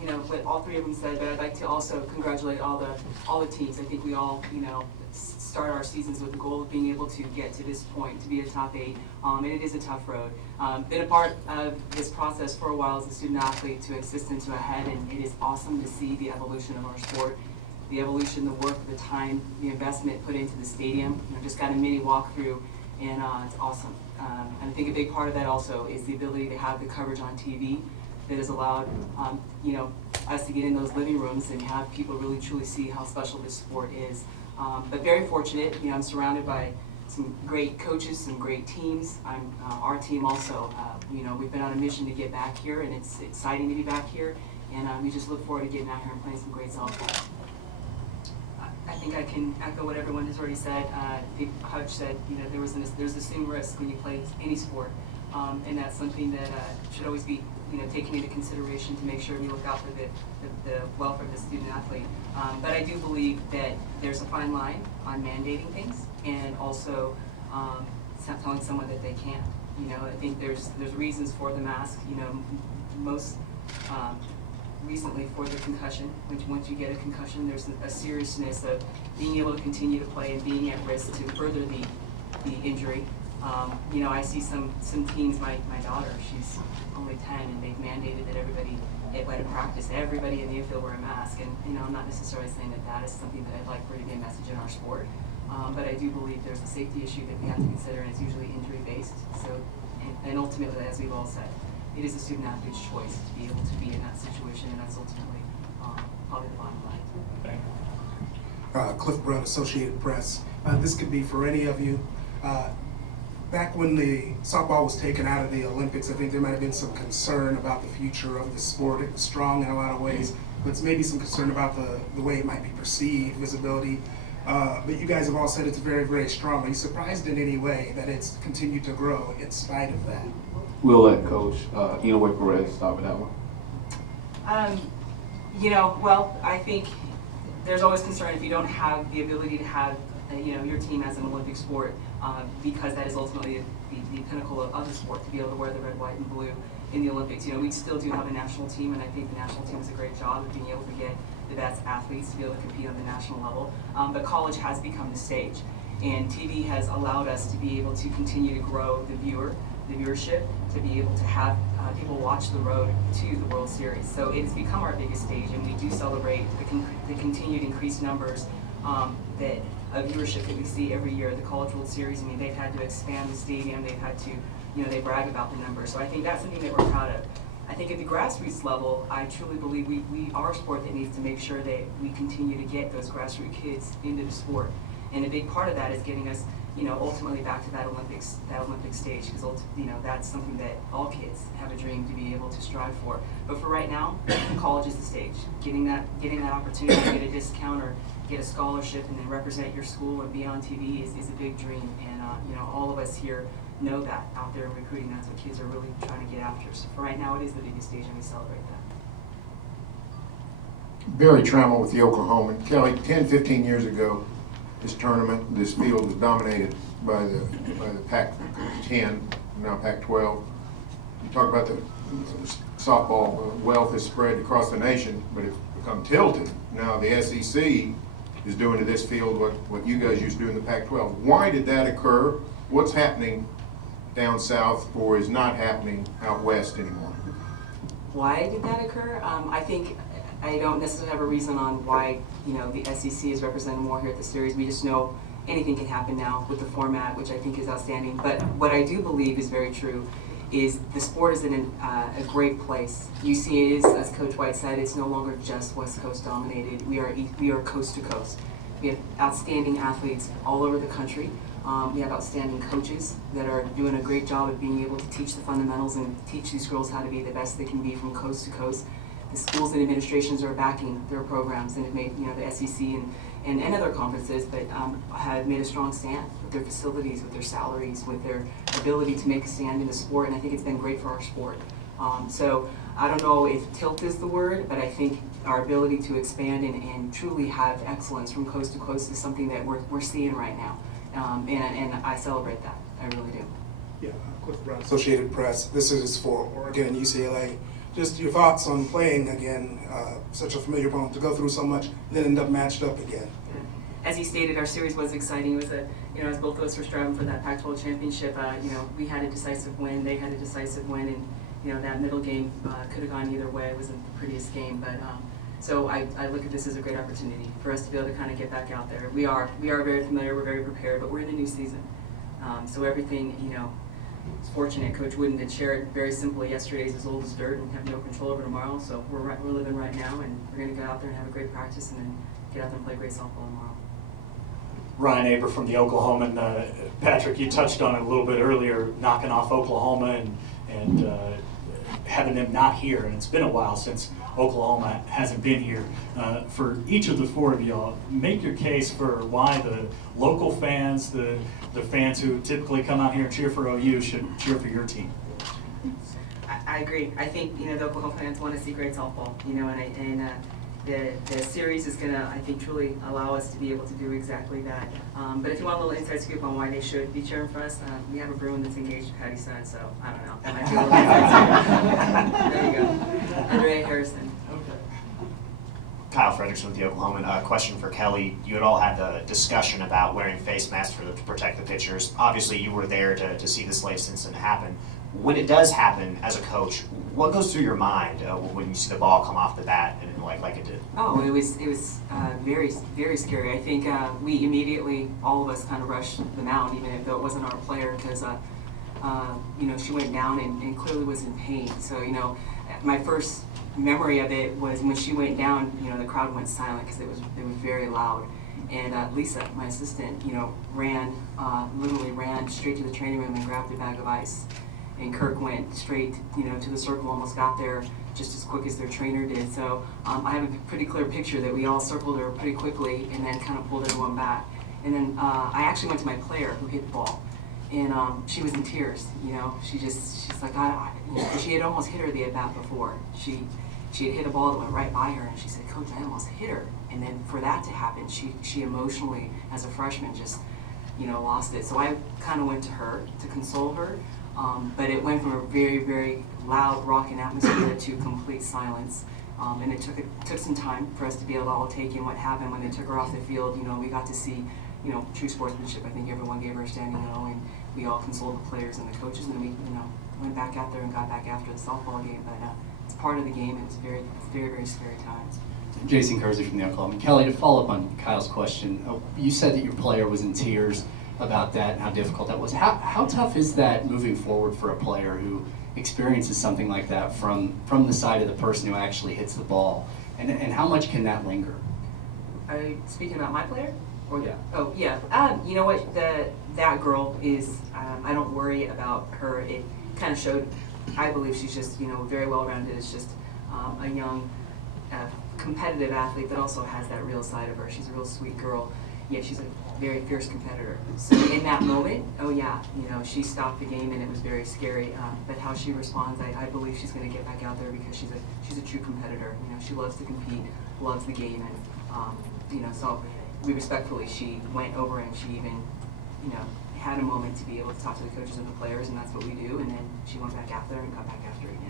you know, what all three of them said, but I'd like to also congratulate all the teams. I think we all, you know, start our seasons with the goal of being able to get to this point, to be a top 8, and it is a tough road. Been a part of this process for a while as a student athlete to assist to ahead, and it is awesome to see the evolution of our sport, the evolution, the work, the time, the investment put into the stadium. You know, just got a mini walkthrough, and it's awesome. And I think a big part of that also is the ability to have the coverage on TV that has allowed, you know, us to get in those living rooms and have people really truly see how special this sport is. But very fortunate, you know, I'm surrounded by some great coaches, some great teams. Our team also, you know, we've been on a mission to get back here, and it's exciting to be back here, and we just look forward to getting out here and playing some great softball. I think I can echo what everyone has already said. Coach said, you know, there's the same risk when you play any sport, and that's something that should always be, you know, taken into consideration to make sure we look out for the welfare of the student athlete. But I do believe that there's a fine line on mandating things and also telling someone that they can't. You know, I think there's reasons for the mask. You know, most recently for the concussion. Once you get a concussion, there's a seriousness of being able to continue to play and being at risk to further the injury. You know, I see some teams, my daughter, she's only 10, and they've mandated that everybody at practice, everybody in the infield wear a mask. And, you know, I'm not necessarily saying that is something that I'd like for it to be a message in our sport. But I do believe there's a safety issue that we have to consider, and it's usually injury-based. So, and ultimately, as we've all said, it is a student athlete's choice to be able to be in that situation, and that's ultimately probably the bottom line. Thank you. Cliff Brunt, Associated Press. This could be for any of you. Back when the softball was taken out of the Olympics, I think there might have been some concern about the future of the sport. It was strong in a lot of ways, but maybe some concern about the way it might be perceived, visibility. But you guys have all said it's very, very strong. Are you surprised in any way that it's continued to grow in spite of that? We'll let Coach Inouye Perez start with that one. You know, well, I think there's always concern if you don't have the ability to have you know, your team as an Olympic sport, because that is ultimately the pinnacle of the sport, to be able to wear the red, white, and blue in the Olympics. You know, we still do have a national team, and I think the national team does a great job of being able to get the best athletes to be able to compete on the national level. But college has become the stage, and TV has allowed us to be able to continue to grow the viewership, to be able to have people watch the road to the World Series. So it has become our biggest stage, and we do celebrate the continued increased numbers of viewership that we see every year. The College World Series, I mean, they've had to expand the stadium, they've had to, you know, they brag about the numbers. So I think that's something that we're proud of. I think at the grassroots level, I truly believe we are a sport that needs to make sure that we continue to get those grassroots kids into the sport. And a big part of that is getting us, you know, ultimately back to that Olympic stage, because, you know, that's something that all kids have a dream to be able to strive for. But for right now, college is the stage. Getting that opportunity to get a discount or get a scholarship and then represent your school and be on TV is a big dream. And you know, all of us here know that out there in recruiting, that's what kids are really trying to get after. So for right now, it is the biggest stage, and we celebrate that. Barry Trammell with the Oklahoman. Kelly, 10, 15 years ago, this tournament, this field was dominated by the Pac-10, now Pac-12. You talk about the softball wealth has spread across the nation, but it's become tilted. Now the SEC is doing to this field what you guys used to do in the Pac-12. Why did that occur? What's happening down south or is not happening out west anymore? Why did that occur? I think I don't necessarily have a reason on why, you know, the SEC is represented more here at the series. We just know anything can happen now with the format, which I think is outstanding. But what I do believe is very true is the sport is in a great place. UCLA is, as Coach White said, it's no longer just West Coast dominated. We are coast to coast. We have outstanding athletes all over the country. We have outstanding coaches that are doing a great job of being able to teach the fundamentals and teach these girls how to be the best they can be from coast to coast. The schools and administrations are backing their programs and have made, you know, the SEC and other conferences, but have made a strong stand with their facilities, with their salaries, with their ability to make a stand in the sport, and I think it's been great for our sport. So I don't know if tilt is the word, but I think our ability to expand and truly have excellence from coast to coast is something that we're seeing right now, and I celebrate that. I really do. Yeah, Cliff Brown, Associated Press. This is for Oregon and UCLA. just your thoughts on playing again, such a familiar opponent, to go through so much, then end up matched up again. As he stated, our series was exciting. It was as both of us were striving for that Pac-12 championship, we had a decisive win, they had a decisive win, and that middle game could have gone either way. It wasn't the prettiest game, but so I look at this as a great opportunity for us to be able to kind of get back out there. We are very familiar, we're very prepared, but we're in a new season. So everything, it's fortunate. Coach Wooden did share it very simply. Yesterday's as old as dirt and have no control over tomorrow. So we're living right now, and we're going to go out there and have a great practice, and then get out there and play great softball tomorrow. Ryan Aber from the Oklahoman. Patrick, you touched on it a little bit earlier, knocking off Oklahoma and having them not here. And it's been a while since Oklahoma hasn't been here. For each of the four of y'all, make your case for why the local fans, the fans who typically come out here and cheer for OU should cheer for your team. I agree. I think the Oklahoma fans want to see great softball. The series is going to, I think, truly allow us to be able to do exactly that. But if you want a little inside scoop on why they should be cheering for us, we have a Bruin that's engaged to Patty's son, so I don't know. That might be a little inside scoop. There you go. Andrea Harrison. Kyle Frederickson with the Oklahoman. Question for Kelly. You had all had the discussion about wearing face masks to protect the pitchers. Obviously, you were there to see this latest incident happen. When it does happen as a coach, what goes through your mind when you see the ball come off the bat and like it did? Oh, it was very, very scary. I think we immediately, all of us, kind of rushed the mound, even if it wasn't our player, because she went down and clearly was in pain. So my first memory of it was when she went down. The crowd went silent because it was very loud. And Lisa, my assistant, literally ran straight to the training room and grabbed a bag of ice. And Kirk went straight, to the circle, almost got there just as quick as their trainer did. So I have a pretty clear picture that we all circled her pretty quickly and then kind of pulled everyone back. And then I actually went to my player who hit the ball, and she was in tears. She's like, she had almost hit her the at bat before. She had hit a ball that went right by her, and she said, "Coach, I almost hit her." And then for that to happen, she emotionally, as a freshman, just lost it. So I kind of went to her to console her. But it went from a very, very loud, rocking atmosphere to complete silence. And it took some time for us to be able to all take in what happened when they took her off the field. We got to see, true sportsmanship. I think everyone gave her a standing O, and we all consoled the players and the coaches, and then we, went back out there and got back after the softball game. But it's part of the game, and it's very, very scary times. Jason Kersey from the Oklahoma. Kelly, to follow up on Kyle's question, you said that your player was in tears about that and how difficult that was. How tough is that moving forward for a player who experiences something like that from the side of the person who actually hits the ball? And how much can that linger? Are you speaking about my player? Or Yeah. Oh, yeah. You know what? That girl is, I don't worry about her. It kind of showed, I believe she's just, very well-rounded. It's just a young, competitive athlete that also has that real side of her. She's a real sweet girl. Yeah, she's a very fierce competitor. So in that moment, oh yeah, she stopped the game and it was very scary. But how she responds, I believe she's going to get back out there because she's a true competitor. She loves to compete, loves the game, and so we respectfully, she went over and she even, had a moment to be able to talk to the coaches and the players, and that's what we do. And then she went back out there and got back after it again.